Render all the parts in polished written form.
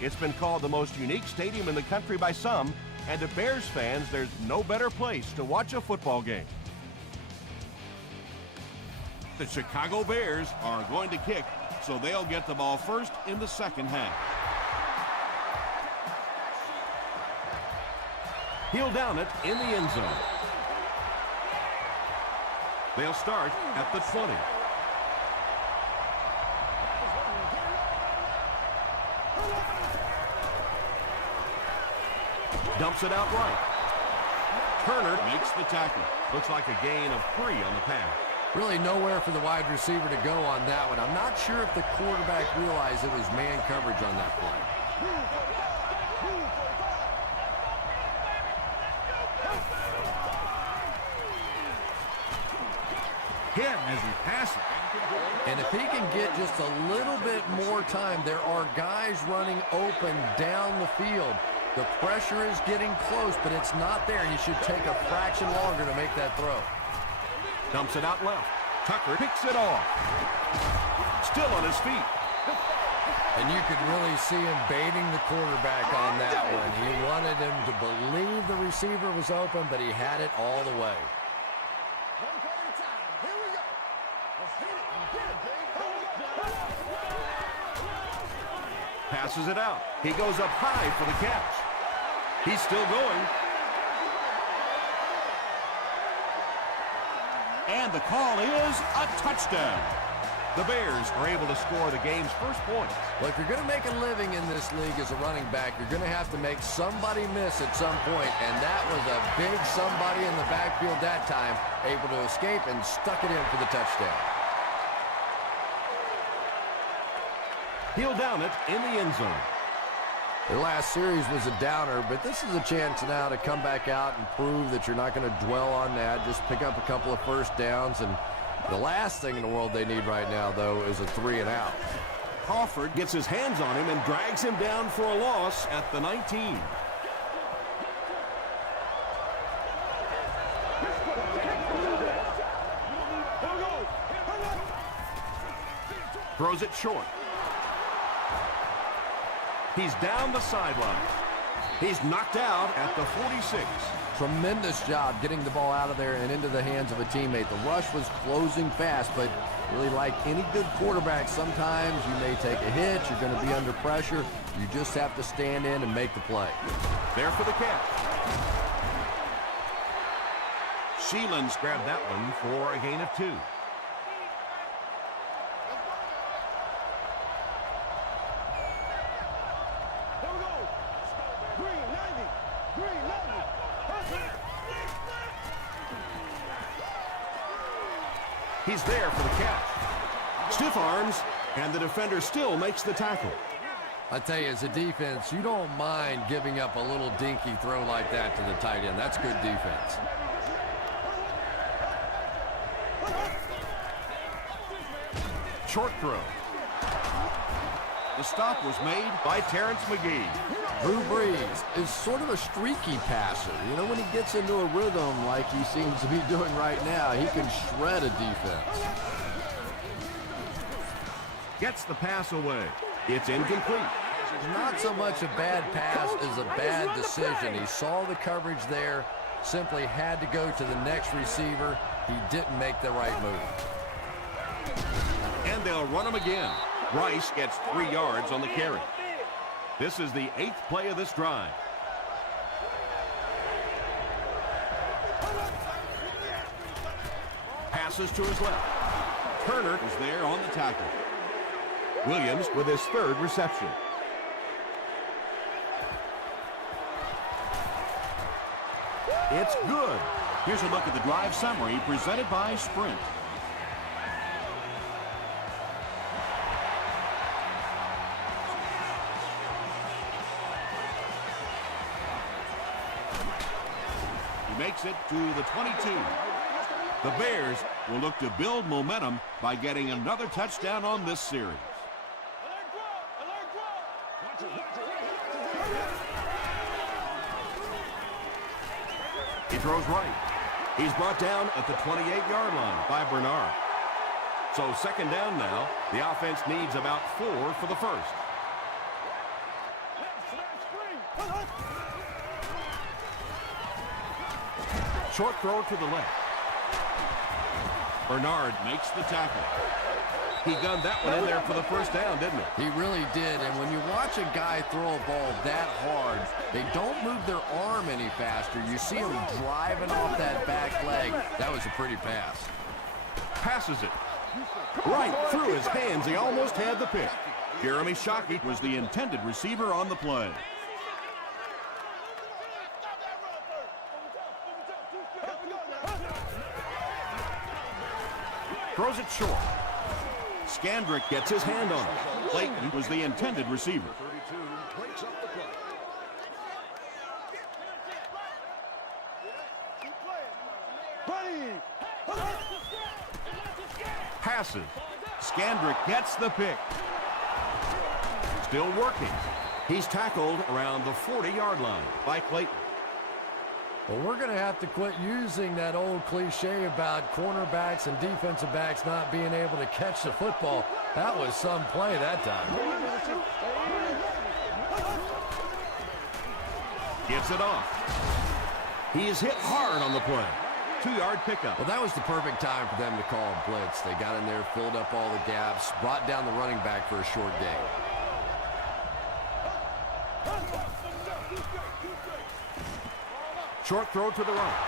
It's been called the most unique stadium in the country by some, and to Bears fans, there's no better place to watch a football game. The Chicago Bears are going to kick, so they'll get the ball first in the second half. He'll down it in the end zone. They'll start at the 20. Dumps it out right. Turner makes the tackle. Looks like a gain of 3 on the pass. Really nowhere for the wide receiver to go on that one. I'm not sure if the quarterback realized it was man coverage on that play. Hit as he passes. And if he can get just a little bit more time, there are guys running open down the field. The pressure is getting close, but it's not there. He should take a fraction longer to make that throw. Dumps it out left. Tucker picks it off. Still on his feet. And you could really see him baiting the quarterback on that one. He wanted him to believe the receiver was open, but he had it all the way. Passes it out. He goes up high for the catch. He's still going. And the call is a touchdown. The Bears are able to score the game's first points. Well, if you're going to make a living in this league as a running back, you're going to have to make somebody miss at some point, and that was a big somebody in the backfield that time, able to escape and stuck it in for the touchdown. He'll down it in the end zone. The last series was a downer, but this is a chance now to come back out and prove that you're not going to dwell on that. Just pick up a couple of first downs, and the last thing in the world they need right now, though, is a 3-and-out. Crawford gets his hands on him and drags him down for a loss at the 19. Throws it short. He's down the sideline. He's knocked out at the 46. Tremendous job getting the ball out of there and into the hands of a teammate. The rush was closing fast, but really like any good quarterback, sometimes you may take a hit. You're going to be under pressure. You just have to stand in and make the play. There for the catch. Sheelan's grabbed that one for a gain of 2. He's there for the catch. Stiff arms, and the defender still makes the tackle. I tell you, as a defense, you don't mind giving up a little dinky throw like that to the tight end. That's good defense. Short throw. The stop was made by Terrence McGee. Drew Brees is sort of a streaky passer. You know, when he gets into a rhythm like he seems to be doing right now, he can shred a defense. Gets the pass away. It's incomplete. Not so much a bad pass as a bad decision. He saw the coverage there, simply had to go to the next receiver. He didn't make the right move. And they'll run him again. Rice gets 3 yards on the carry. This is the 8th play of this drive. Passes to his left. Turner is there on the tackle. Williams with his 3rd reception. It's good. Here's a look at the drive summary presented by Sprint. Makes it to the 22. The Bears will look to build momentum by getting another touchdown on this series. He throws right. He's brought down at the 28-yard line by Bernard. So second down now. The offense needs about 4 for the first. Short throw to the left. Bernard makes the tackle. He gunned that one in there for the first down, didn't he? He really did, and when you watch a guy throw a ball that hard, they don't move their arm any faster. You see him driving off that back leg. That was a pretty pass. Passes it. Right through his hands. He almost had the pick. Jeremy Shockey was the intended receiver on the play. Throws it short. Scandrick gets his hand on it. Clayton was the intended receiver. Passes. Scandrick gets the pick. Still working. He's tackled around the 40-yard line by Clayton. Well, we're going to have to quit using that old cliche about cornerbacks and defensive backs not being able to catch the football. That was some play that time. Gets it off. He is hit hard on the play. 2-yard pickup. Well, that was the perfect time for them to call a blitz. They got in there, filled up all the gaps, brought down the running back for a short gain. Short throw to the right.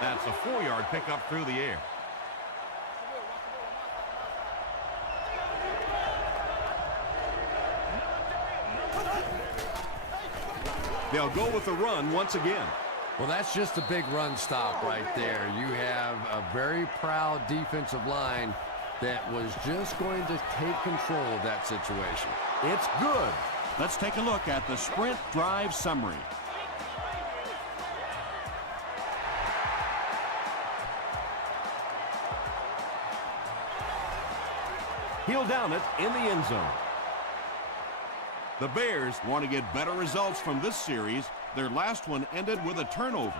That's a 4-yard pickup through the air. They'll go with the run once again. Well, that's just a big run stop right there. You have a very proud defensive line that was just going to take control of that situation. It's good. Let's take a look at the sprint drive summary. He'll down it in the end zone. The Bears want to get better results from this series. Their last one ended with a turnover.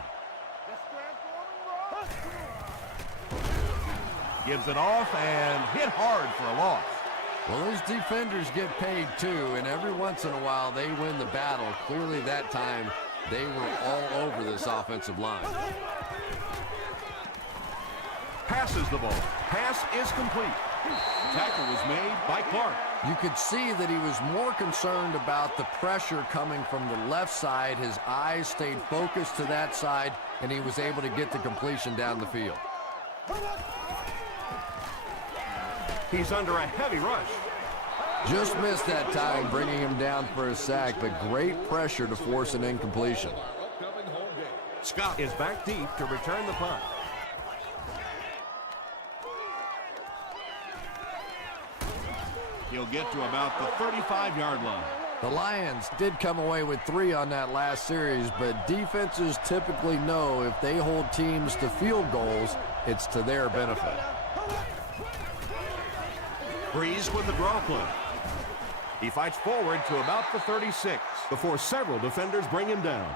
Gives it off and hit hard for a loss. Well, those defenders get paid too, and every once in a while they win the battle. Clearly that time they were all over this offensive line. Passes the ball. Pass is complete. Tackle was made by Clark. You could see that he was more concerned about the pressure coming from the left side. His eyes stayed focused to that side, and he was able to get the completion down the field. He's under a heavy rush. Just missed that time, bringing him down for a sack, but great pressure to force an incompletion. Scott is back deep to return the punt. He'll get to about the 35-yard line. The Lions did come away with 3 on that last series, but defenses typically know if they hold teams to field goals, it's to their benefit. Breeze with the draw play. He fights forward to about the 36 before several defenders bring him down.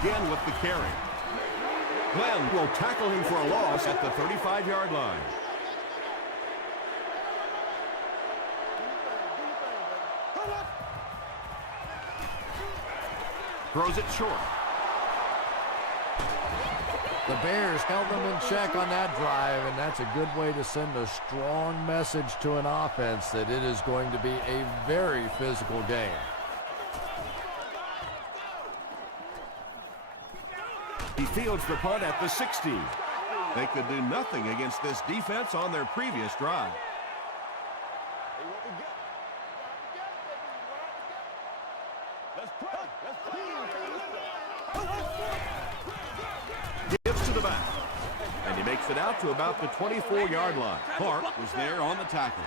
Again with the carry. Glenn will tackle him for a loss at the 35-yard line. Throws it short. The Bears held them in check on that drive, and that's a good way to send a strong message to an offense that it is going to be a very physical game. He fields the punt at the 60. They could do nothing against this defense on their previous drive. Gives to the back. And he makes it out to about the 24-yard line. Clark was there on the tackle.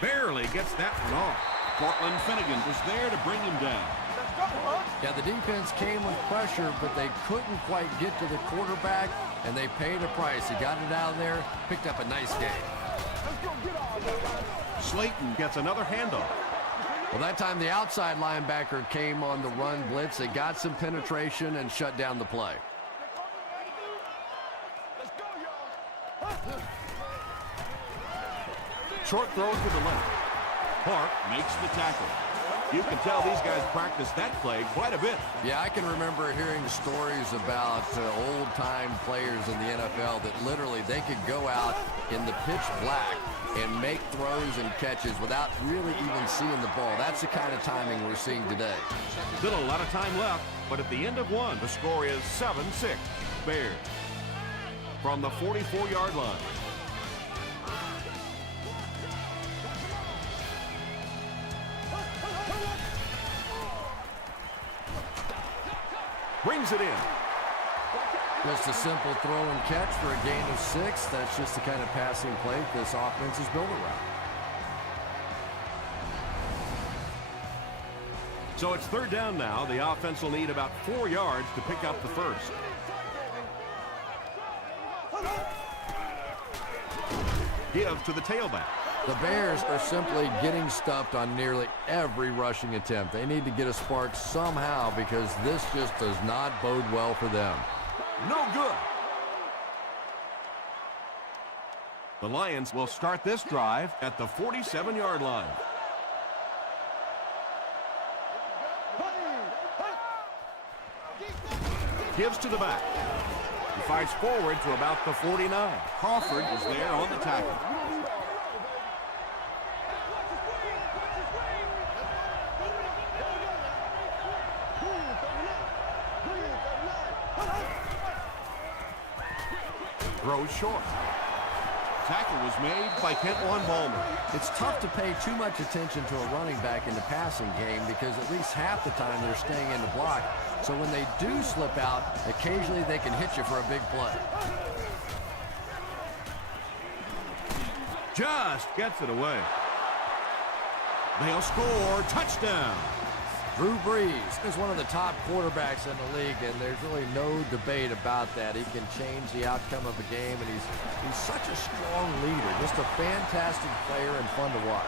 Barely gets that one off. Cortland Finnegan was there to bring him down. Yeah, the defense came with pressure, but they couldn't quite get to the quarterback, and they paid a price. He got it out of there, picked up a nice game. Slayton gets another handoff. Well, that time the outside linebacker came on the run blitz. They got some penetration and shut down the play. Short throw to the left. Park makes the tackle. You can tell these guys practice that play quite a bit. Yeah, I can remember hearing stories about old-time players in the NFL that literally they could go out in the pitch black and make throws and catches without really even seeing the ball. That's the kind of timing we're seeing today. Still a lot of time left, but at the end of one, the score is 7-6. Bears. From the 44-yard line. Brings it in. Just a simple throw and catch for a gain of 6. That's just the kind of passing play this offense is built around. So it's third down now. The offense will need about 4 yards to pick up the first. Give to the tailback. The Bears are simply getting stuffed on nearly every rushing attempt. They need to get a spark somehow because this just does not bode well for them. No good. The Lions will start this drive at the 47-yard line. Gives to the back. He fights forward to about the 49. Crawford is there on the tackle. Throws short. Tackle was made by Kentwan Ballmer. It's tough to pay too much attention to a running back in the passing game because at least half the time they're staying in the block. So when they do slip out, occasionally they can hit you for a big play. Just gets it away. They'll score. Touchdown. Drew Brees is one of the top quarterbacks in the league, and there's really no debate about that. He can change the outcome of a game, and he's such a strong leader. Just a fantastic player and fun to watch.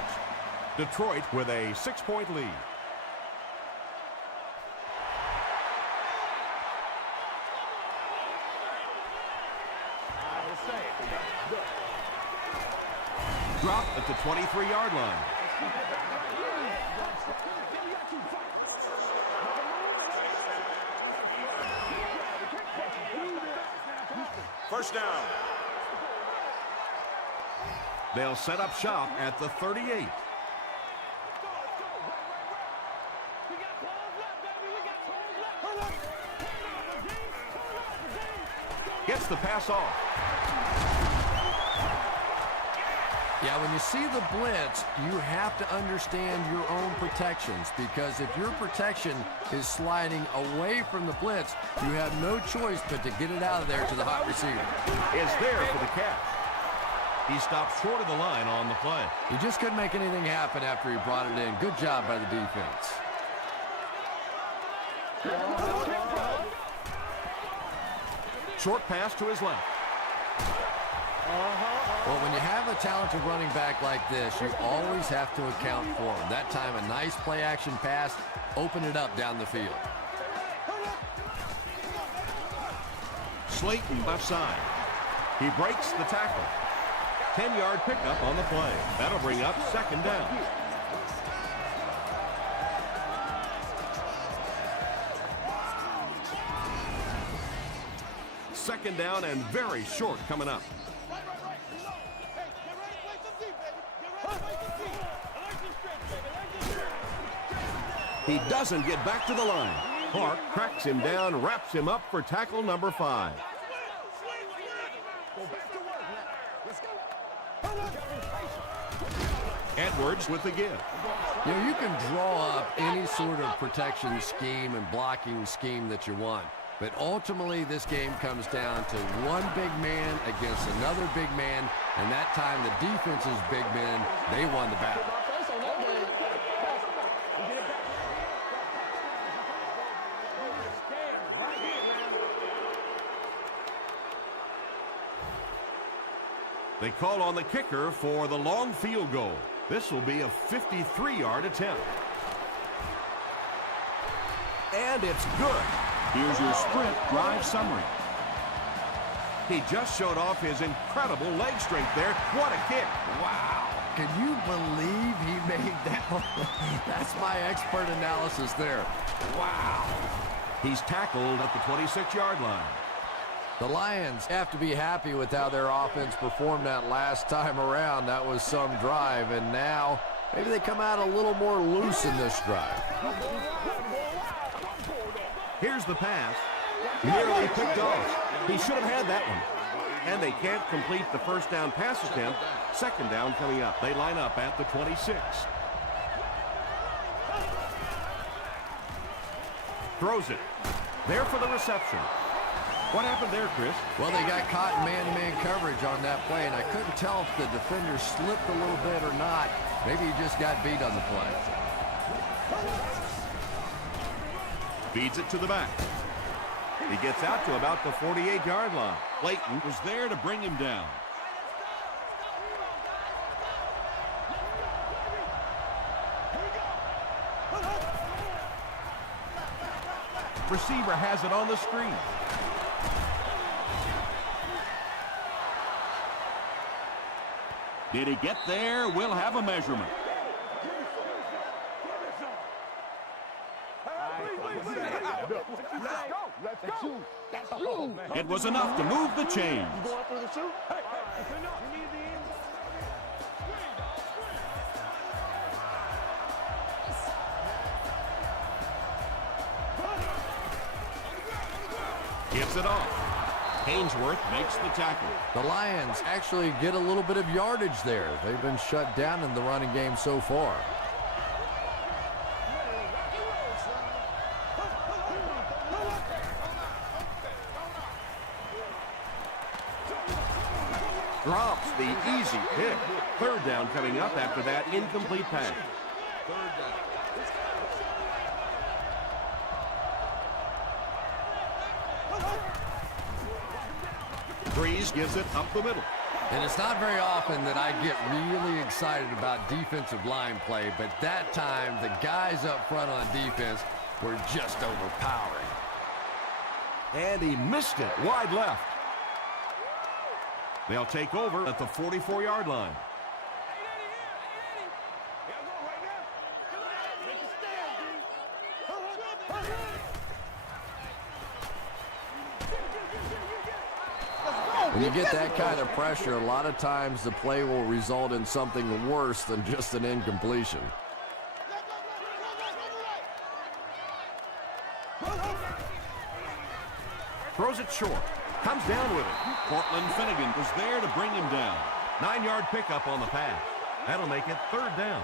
Detroit with a 6-point lead. Drop at the 23-yard line. First down. They'll set up shop at the 38. Gets the pass off. Yeah, when you see the blitz, you have to understand your own protections because if your protection is sliding away from the blitz, you have no choice but to get it out of there to the hot receiver. Is there for the catch. He stops short of the line on the play. He just couldn't make anything happen after he brought it in. Good job by the defense. Short pass to his left. Well, when you have a talented running back like this, you always have to account for him. That time, a nice play-action pass, open it up down the field. Slayton left side. He breaks the tackle. 10-yard pickup on the play. That'll bring up second down. Second down and very short coming up. He doesn't get back to the line. Clark cracks him down, wraps him up for tackle number 5. Edwards with the give. You know, you can draw up any sort of protection scheme and blocking scheme that you want. But ultimately, this game comes down to one big man against another big man. And that time, the defense's big men, they won the battle. They call on the kicker for the long field goal. This will be a 53-yard attempt. And it's good. Here's your sprint drive summary. He just showed off his incredible leg strength there. What a kick. Wow. Can you believe he made that one? That's my expert analysis there. Wow. He's tackled at the 26-yard line. The Lions have to be happy with how their offense performed that last time around. That was some drive, and now maybe they come out a little more loose in this drive. Here's the pass. Nearly picked off. He should have had that one. And they can't complete the first down pass attempt. Second down coming up. They line up at the 26. Throws it. There for the reception. What happened there, Chris? Well, they got caught in man-to-man coverage on that play, and I couldn't tell if the defender slipped a little bit or not. Maybe he just got beat on the play. Feeds it to the back. He gets out to about the 48-yard line. Clayton was there to bring him down. Receiver has it on the screen. Did he get there? We'll have a measurement. It was enough to move the chains. Gives it off. Haynesworth makes the tackle. The Lions actually get a little bit of yardage there. They've been shut down in the running game so far. Drops the easy pick. Third down coming up after that incomplete pass. Breeze gives it up the middle. And it's not very often that I get really excited about defensive line play, but that time the guys up front on defense were just overpowering. And he missed it wide left. They'll take over at the 44-yard line. When you get that kind of pressure, a lot of times the play will result in something worse than just an incompletion. Throws it short. Comes down with it. Cortland Finnegan was there to bring him down. 9-yard pickup on the pass. That'll make it third down.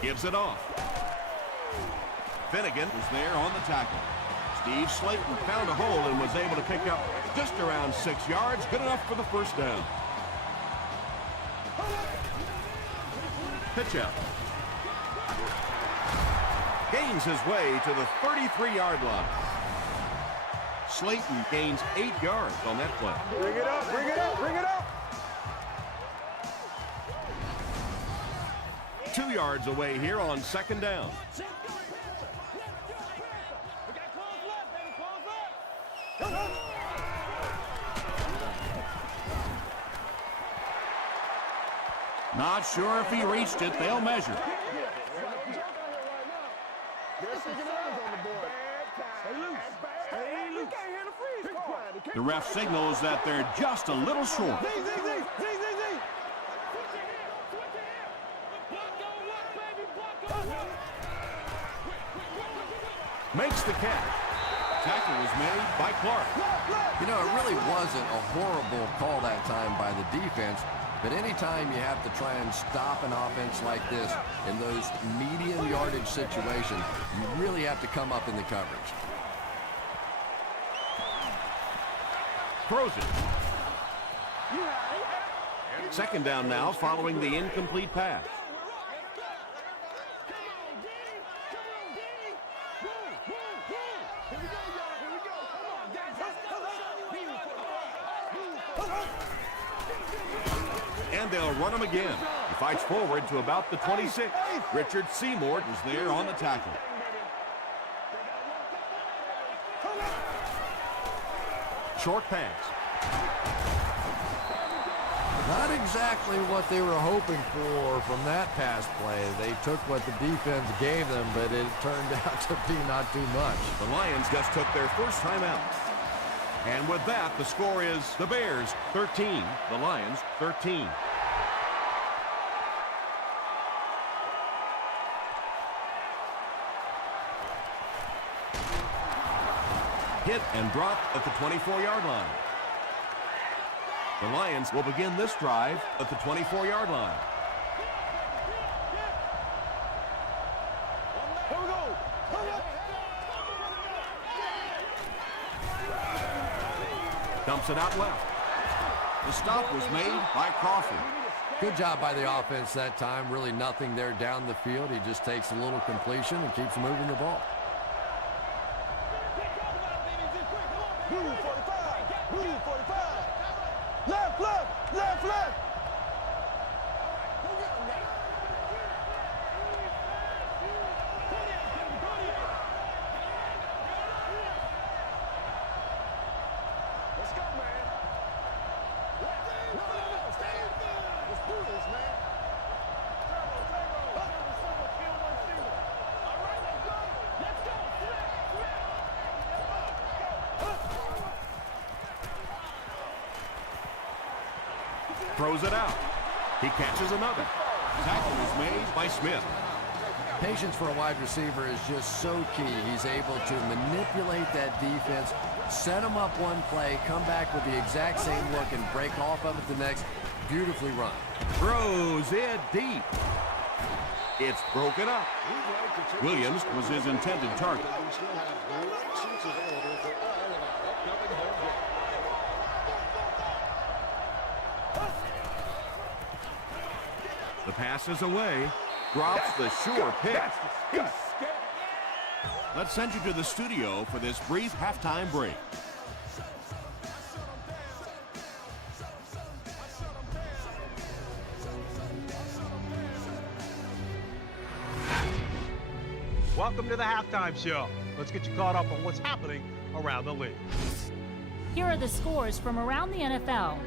Gives it off. Finnegan Was there on the tackle. Steve Slayton found a hole and was able to pick up just around 6 yards. Good enough for the first down. Pitch out. Gains his way to the 33-yard line. Slayton gains 8 yards on that play. Bring it up, bring it up, bring it up. 2 yards away here on second down. Not sure if he reached it. They'll measure. The ref signals that they're just a little short. Makes the catch. Tackle was made by Clark. You know, it really wasn't a horrible call that time by the defense, but anytime you have to try and stop an offense like this in those medium yardage situations, you really have to come up in the coverage. Throws it. Second down now following the incomplete pass. run him again. He fights forward to about the 26. Richard Seymour Was there on the tackle. short pass. Not exactly what they were hoping for from that pass play. They took what the defense gave them, but it turned out to be not too much. The Lions just took their first time out. And with that, the score is the Bears 13, the Lions 13. Hit and dropped at the 24-yard line. The Lions will begin this drive at the 24-yard line. Here we go. Dumps it out left. The stop was made by Crawford. Good job by the offense that time. Really nothing there down the field. He just takes a little completion and keeps moving the ball. Blue 45. Blue 45. Left, left, left, left. Let's go, man. Let's do this, man. Throws it out. He catches another. Tackle was made By Smith. Patience for a wide receiver is just so key. He's able to manipulate that defense, set them up one play, come back with the exact same look, and break off of it the next. Beautifully run. Throws it deep. It's broken up. Williams was his intended target. The pass is away. Drops the sure pick. Let's send you to the studio for this brief halftime break. Welcome to the halftime show. Let's get you caught up on what's happening around the league. Here are the scores from around the NFL.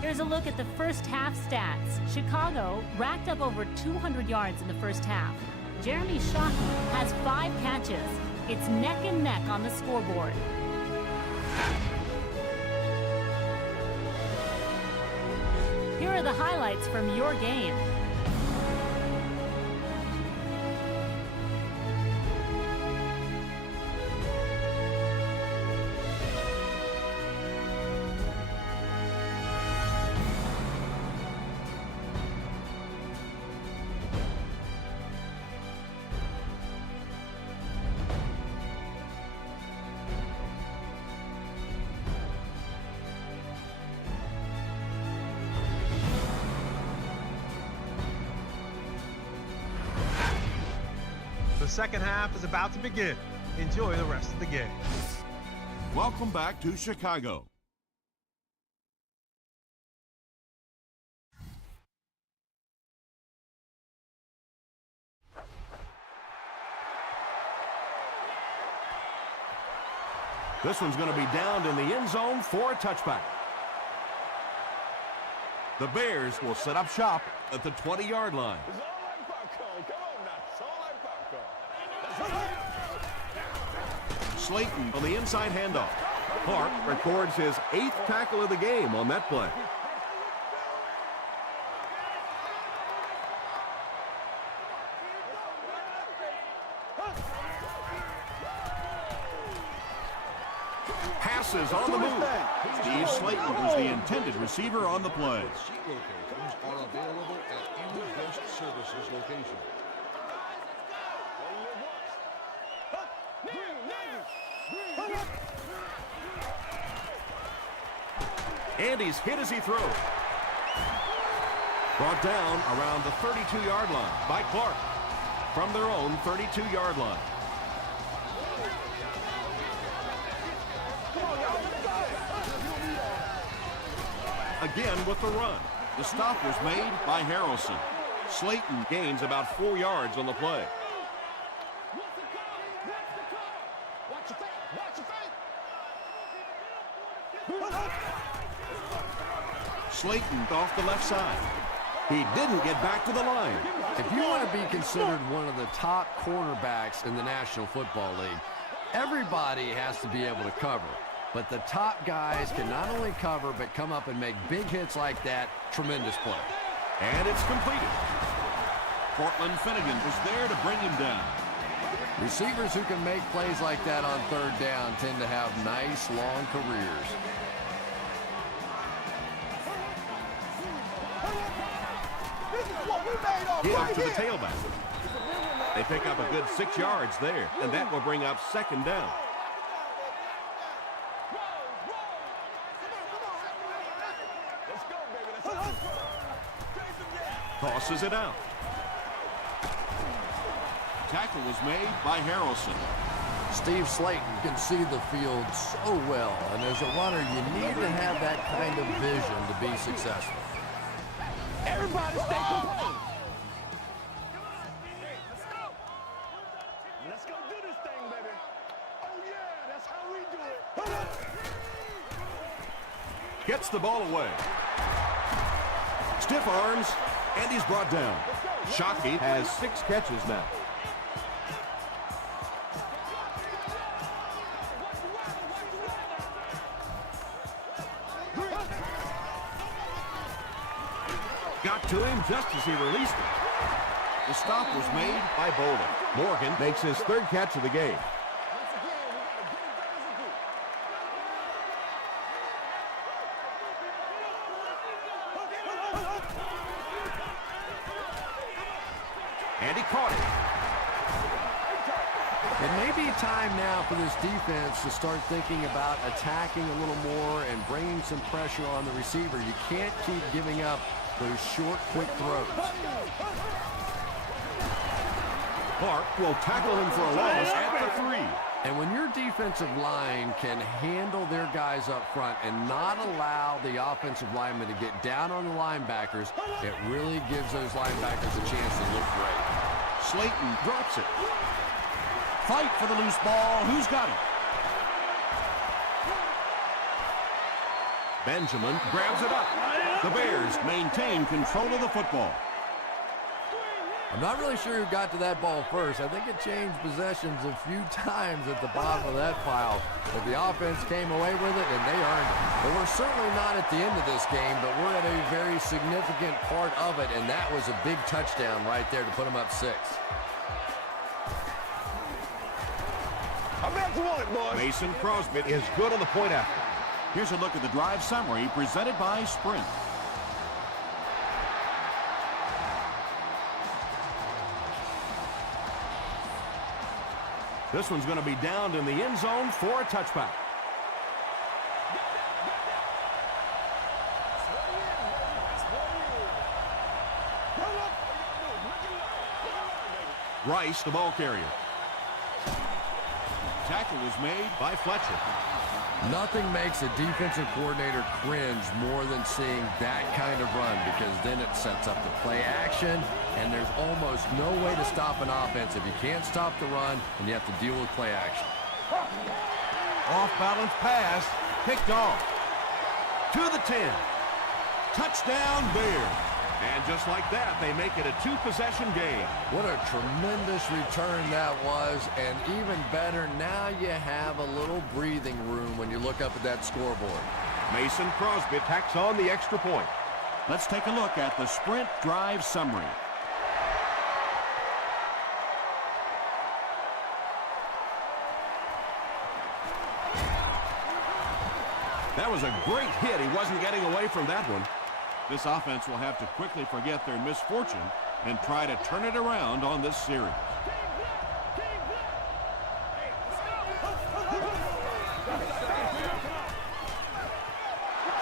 Here's a look at the first half stats. Chicago racked up over 200 yards in the first half. Jeremy Shockey has 5 catches. It's neck and neck on the scoreboard. Here are the highlights from your game. The second half is about to begin. Enjoy the rest of the game. Welcome back to Chicago. This one's going to be downed in the end zone for a touchback. The Bears will set up shop at the 20-yard line. It's all like popcorn. Come on now. It's all like popcorn. Slayton on the inside handoff. Clark records his 8th tackle of the game on that play. Passes on the move. Steve Slayton was the intended receiver on the play. Seat locations are available at any guest services location. And he's hit as he throws. Brought down around the 32-yard line by Clark from their own 32-yard line. Again with the run. The stop was made by Harrelson. Slayton gains about 4 yards on the play. Slayton off the left side. He didn't get back to the line. If you want to be considered one of the top cornerbacks in the National Football League, everybody has to be able to cover. But the top guys can not only cover, but come up and make big hits like that. Tremendous play. And it's completed. Cortland Finnegan was there to bring him down. Receivers who can make plays like that on third down tend to have nice, long careers. Get up to the tailback. They pick up a good 6 yards there, and that will bring up second down. Tosses it out. Tackle was made by Harrelson. Steve Slayton can see the field so well, and as a runner, you need to have that kind of vision to be successful. Everybody stay composed. Let's go do this thing, baby. Oh, yeah, that's how we do it. Gets the ball away. Stiff arms, and he's brought down. Shockey has 6 catches now. Got to him just as he released it. The stop was made By Bolden. Morgan makes his 3rd catch of the game. And he caught it. It may be time now for this defense to start thinking about attacking a little more and bringing some pressure on the receiver. You can't keep giving up those short, quick throws. Clark will tackle him for a loss at the 3. And when your defensive line can handle their guys up front and not allow the offensive linemen to get down on the linebackers, it really gives those linebackers a chance to look great. Slayton drops it. Fight for the loose ball. Who's got it? Benjamin grabs it up. The Bears maintain control of the football. I'm not really sure who got to that ball first. I think it changed possessions a few times at the bottom of that pile. But the offense came away with it, and they earned it. But we're certainly not at the end of this game, but we're at a very significant part of it, and that was a big touchdown right there to put them up 6. I'm back to want it, boys. Mason Crosby is good on the point after. Here's a look at the drive summary presented by Sprint. This one's going to be downed in the end zone for a touchback. Rice, the ball carrier. Tackle was made By Fletcher. Nothing makes a defensive coordinator cringe more than seeing that kind of run, because then it sets up the play action, and there's almost no way to stop an offense if you can't stop the run and you have to deal with play action. Off-balance pass, picked off. To the 10. Touchdown Bears. And just like that, they make it a 2-possession game. What a tremendous return that was, and even better, now you have a little breathing room when you look up at that scoreboard. Mason Crosby tacks on the extra point. Let's take a look at the Sprint drive summary. That was a great hit. He wasn't getting away from that one. This offense will have to quickly forget their misfortune and try to turn it around on this series.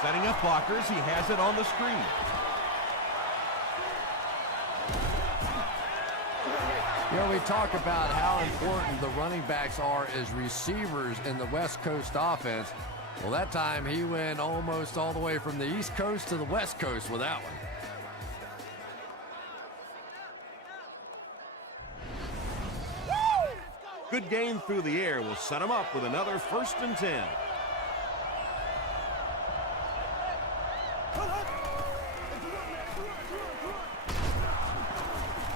Setting up blockers. He has it on the screen. You know, we talk about how important the running backs are as receivers in the West Coast offense. Well, that time he went almost all the way from the East Coast to the West Coast with that one. Good gain through the air will set him up with another 1st and 10.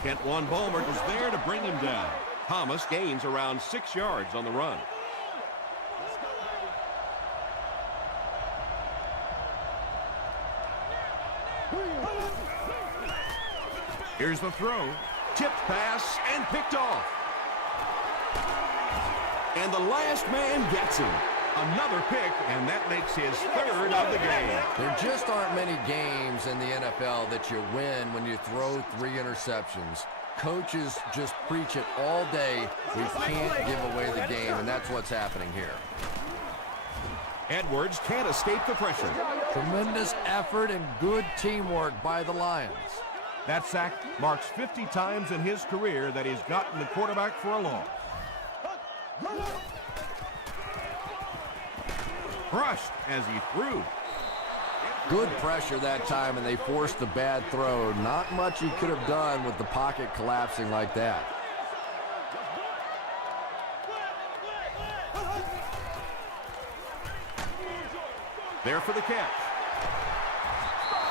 Kent Ballmer was there to bring him down. Thomas gains around 6 yards on the run. Here's the throw. Tipped pass and picked off. And the last man gets him. Another pick, and that makes his 3rd of the game. There just aren't many games in the NFL that you win when you throw 3 interceptions. Coaches just preach it all day. We can't give away the game, and that's what's happening here. Edwards can't escape the pressure. Tremendous effort and good teamwork by the Lions. That sack marks 50 times in his career that he's gotten the quarterback for a loss. Crushed as he threw. Good pressure that time, and they forced a bad throw. Not much he could have done with the pocket collapsing like that. There for the catch.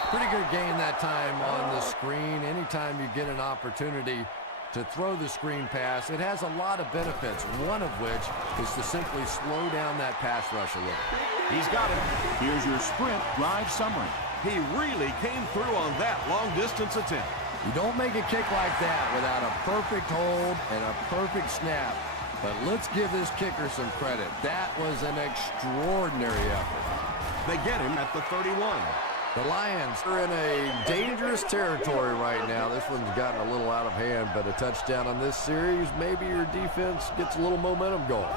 Pretty good game that time on the screen. Anytime you get an opportunity to throw the screen pass, it has a lot of benefits, one of which is to simply slow down that pass rush a little. He's got it. Here's your sprint drive summary. He really came through on that long-distance attempt. You don't make a kick like that without a perfect hold and a perfect snap. But let's give this kicker some credit. That was an extraordinary effort. They get him at the 31. The Lions are in a dangerous territory right now. This one's gotten a little out of hand, but a touchdown on this series, maybe your defense gets a little momentum going.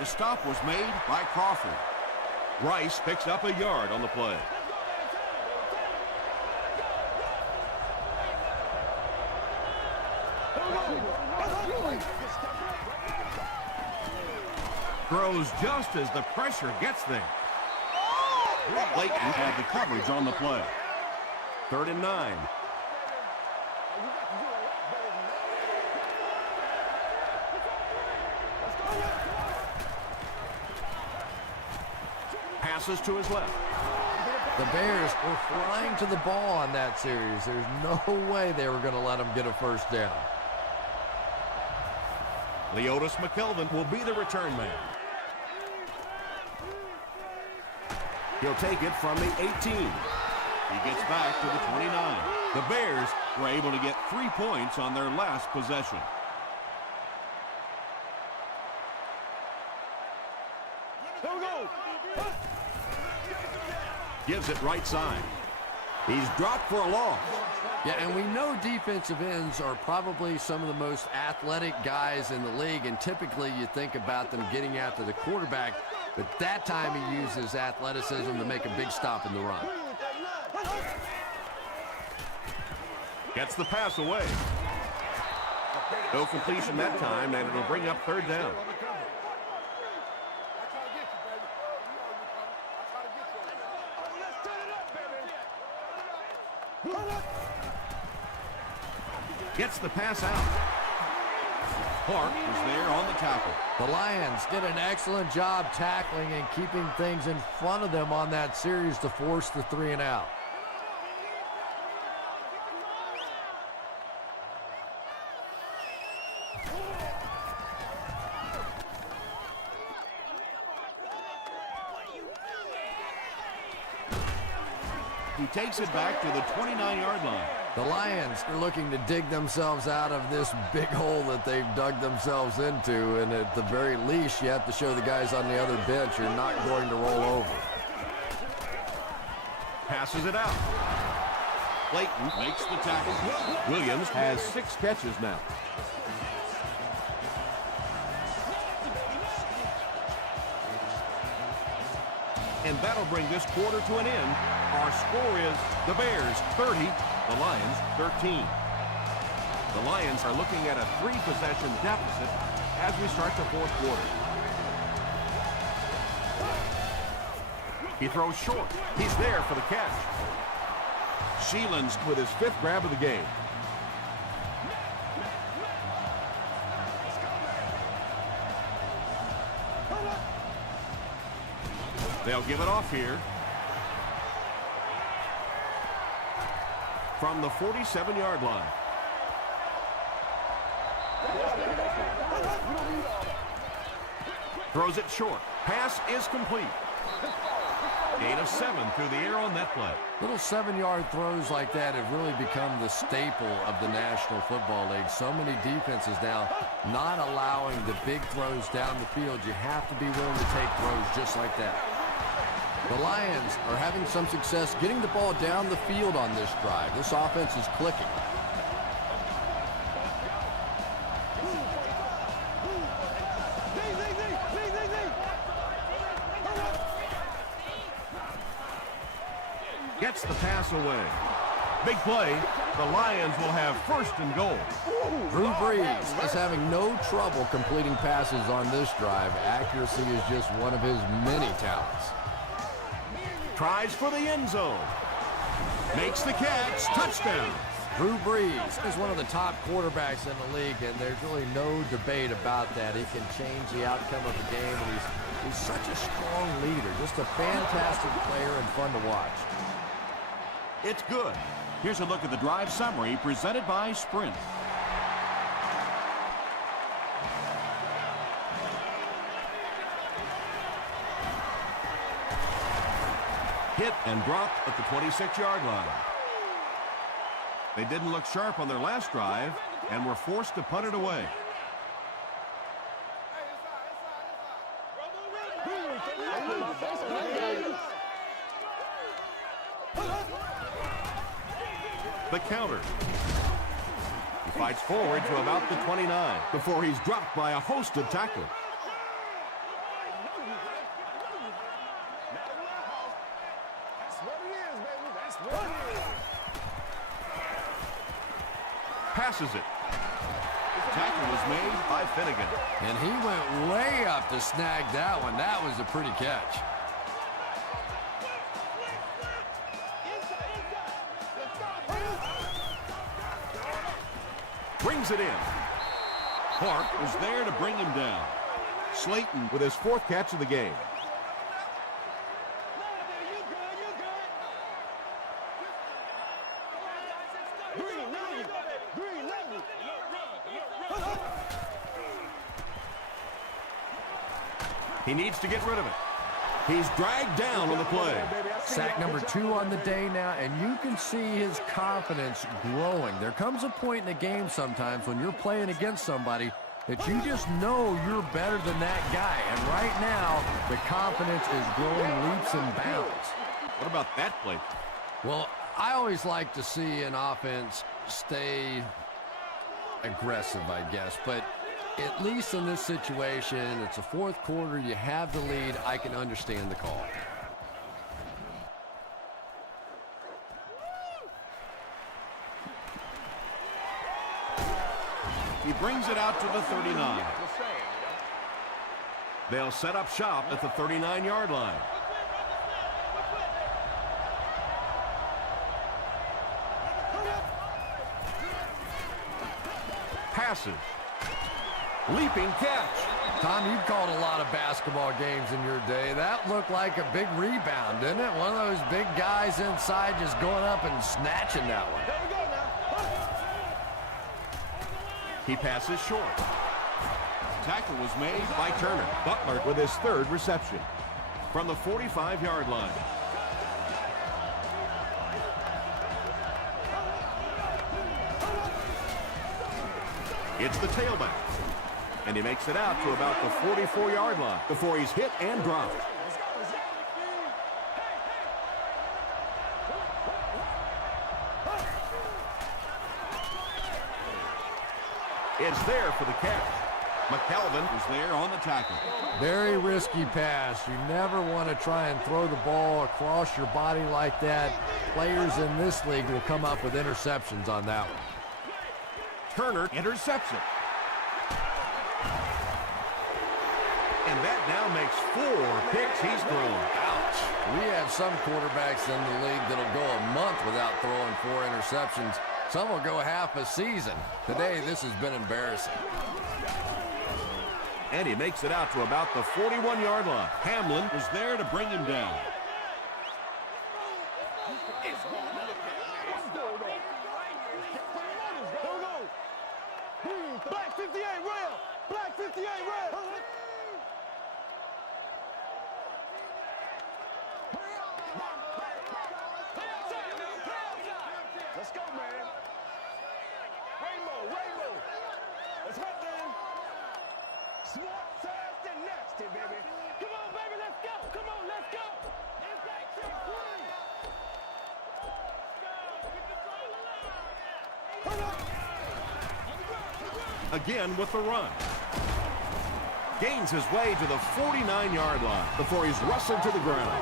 The stop was made by Crawford. Rice picks up a yard on the play. Throws just as the pressure gets there. Layton had the coverage on the play. 3rd and 9. Passes to his left. The Bears were flying to the ball on that series. There's no way they were going to let them get a first down. Leotis McKelvin will be the return man. He'll take it from the 18. He gets back to the 29. The Bears were able to get 3 points on their last possession. Here we go. Gives it right side. He's dropped for a loss. Yeah, and we know defensive ends are probably some of the most athletic guys in the league, and typically you think about them getting after the quarterback, but that time he uses athleticism to make a big stop in the run. Gets the pass away. No completion that time, and it'll bring up 3rd down. Gets the pass out. Clark was there on the tackle. The Lions did an excellent job tackling and keeping things in front of them on that series to force the 3 and out. He takes it back to the 29-yard line. The Lions are looking to dig themselves out of this big hole that they've dug themselves into, and at the very least, you have to show the guys on the other bench you're not going to roll over. Passes it out. Layton makes the tackle. Williams has 6 catches now. And that'll bring this quarter to an end. Our score is the Bears 30, the Lions 13. The Lions are looking at a 3-possession deficit as we start the fourth quarter. He throws short. He's there for the catch. Sheelan's with his 5th grab of the game. They'll give it off here. From the 47-yard line. Throws it short. Pass is complete. Gain of 7 through the air on that play. Little 7-yard throws like that have really become the staple of the National Football League. So many defenses now not allowing the big throws down the field. You have to be willing to take throws just like that. The Lions are having some success getting the ball down the field on this drive. This offense is clicking. Gets the pass away. Big play. The Lions will have 1st and goal. Drew Brees is having no trouble completing passes on this drive. Accuracy is just one of his many talents. Tries for the end zone. Makes the catch. Touchdown. Drew Brees is one of the top quarterbacks in the league, and there's really no debate about that. He can change the outcome of the game, and he's such a strong leader. Just a fantastic player and fun to watch. It's good. Here's a look at the drive summary presented by Sprint. Hit and dropped at the 26-yard line. They didn't look sharp on their last drive and were forced to punt it away. The counter. He fights forward to about the 29 before he's dropped by a host of tacklers. Passes it. Tackle was made by Finnegan. And he went way up to snag that one. That was a pretty catch. Brings it in. Clark was there to bring him down. Slayton with his 4th catch of the game. He needs to get rid of it. He's dragged down on the play. Sack number 2 on the day now, and you can see his confidence growing. There comes a point in the game sometimes when you're playing against somebody that you just know you're better than that guy. And right now, the confidence is growing leaps and bounds. What about that play? Well, I always like to see an offense stay aggressive, I guess. But at least in this situation, it's a 4th quarter, you have the lead, I can understand the call. He brings it out to the 39. They'll set up shop at the 39-yard line. Passes. Leaping catch. Tom, you've called a lot of basketball games in your day. That looked like a big rebound, didn't it? One of those big guys inside just going up and snatching that one. He passes short. Tackle was made By Turner. Butler with his 3rd reception. From the 45-yard line. It's the tailback. And he makes it out to about the 44-yard line before he's hit and dropped. It's there for the catch. McKelvin Was there on the tackle. Very risky pass. You never want to try and throw the ball across your body like that. Players in this league will come up with interceptions on that one. Turner intercepts it. And that now makes 4 picks he's thrown. Ouch. We have some quarterbacks in the league that'll go a month without throwing 4 interceptions. Some will go half a season. Today, this has been embarrassing. And he makes it out to about the 41-yard line. Hamlin was there to bring him down. Black 58 rail. Black 58 rail. Let's go, man. Rainbow. Let's hot, man. Smart, fast, and nasty, baby. Come on, baby, let's go. Come on, let's go. Impact check, please. Again with the run. Gains his way to the 49-yard line before he's wrestled to the ground.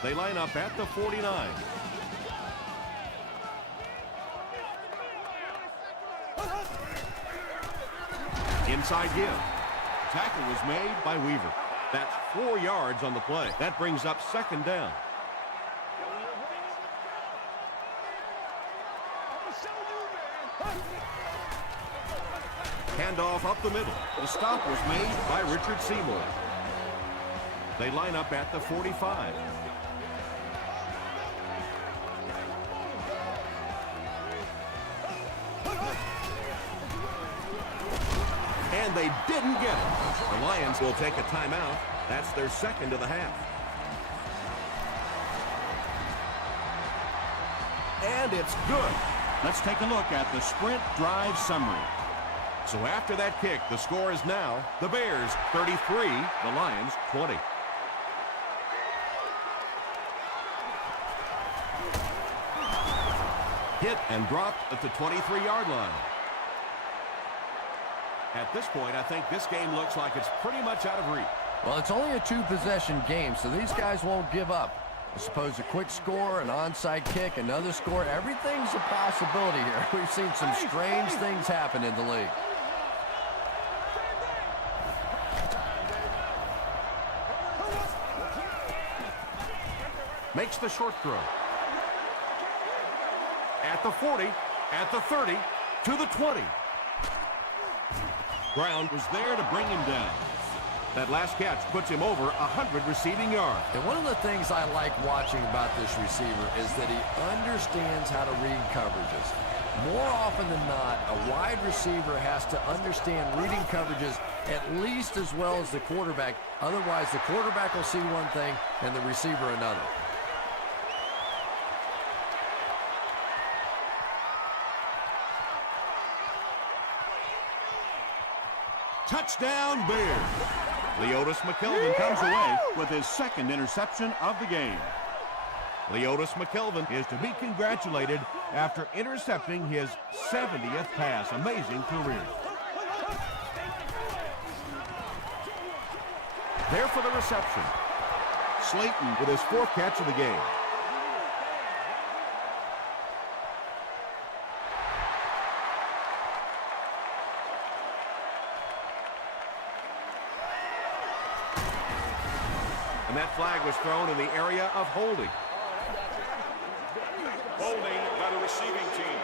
They line up at the 49. Inside give. Tackle was made By Weaver. That's 4 yards on the play. That brings up 2nd down. Handoff up the middle. The stop was made. By Richard Seymour. They line up at the 45. And they didn't get it. The Lions will take a timeout. That's their 2nd of the half. And it's good. Let's take a look at the sprint drive summary. So after that kick, the score is now the Bears 33, the Lions 20. Hit and dropped at the 23-yard line. At this point, I think this game looks like it's pretty much out of reach. Well, it's only a 2-possession game, so these guys won't give up. I suppose a quick score, an onside kick, another score, everything's a possibility here. We've seen some strange things happen in the league. Makes the short throw. At the 40, at the 30, to the 20. Brown Was there to bring him down. That last catch puts him over 100 receiving yards. And one of the things I like watching about this receiver is that he understands how to read coverages. More often than not, a wide receiver has to understand reading coverages at least as well as the quarterback. Otherwise, the quarterback will see one thing and the receiver another. Touchdown, Bears. Leotis McKelvin comes away. With his 2nd interception of the game. Leotis McKelvin is to be congratulated after intercepting his 70th pass. Amazing career. There for the reception. Slayton with his 4th catch of the game. And that flag was thrown in the area of holding. Holding by the receiving team.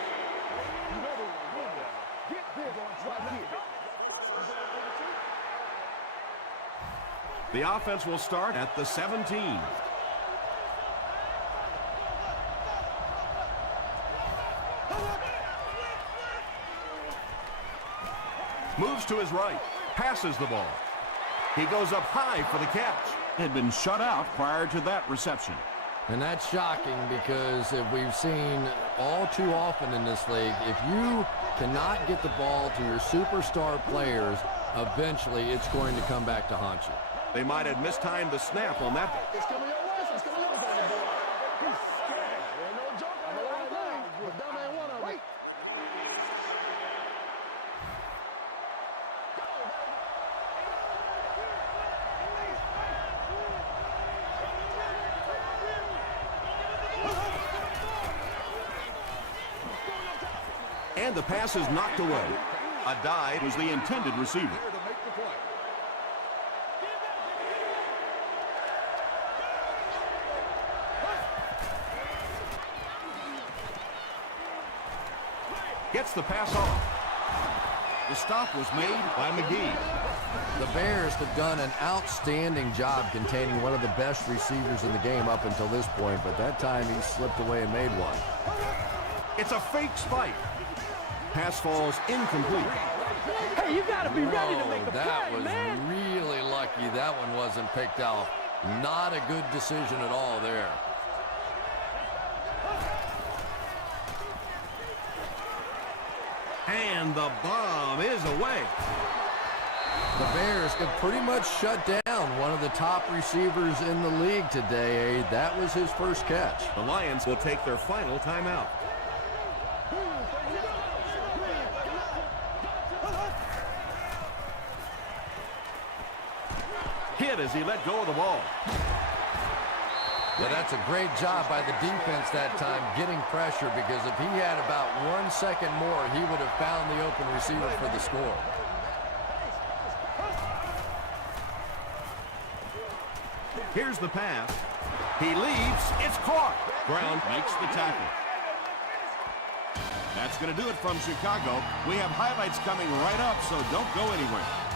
The offense will start at the 17. Moves to his right. Passes the ball. He goes up high for the catch. Had been shut out prior to that reception. And that's shocking because if we've seen all too often in this league, if you cannot get the ball to your superstar players, eventually it's going to come back to haunt you. They might have mistimed the snap on that. It's coming your way. It's coming your way, boy. He's scared. There ain't no joke on the line. But And the pass is knocked away. A dive Was the intended receiver. There to make the play. gets the pass off. The stop was made by McGee. The Bears have done an outstanding job containing one of the best receivers in the game up until this point, but that time he slipped away and made one. It's a fake spike. Pass falls incomplete. Hey, you gotta be ready to make a That play, was man. really lucky that one wasn't picked off. Not a good decision at all there. And the bomb is away. The Bears have pretty much shut down one of the top receivers in the league today. That was his first catch. The Lions will take their final timeout. Hit as he let go of the ball. But that's a great job by the defense that time getting pressure, because if he had about 1 second more, he would have found the open receiver for the score. Here's the pass. He leaps. It's caught. Brown Makes the tackle. That's going to do it from Chicago. We have highlights coming right up, so don't go anywhere.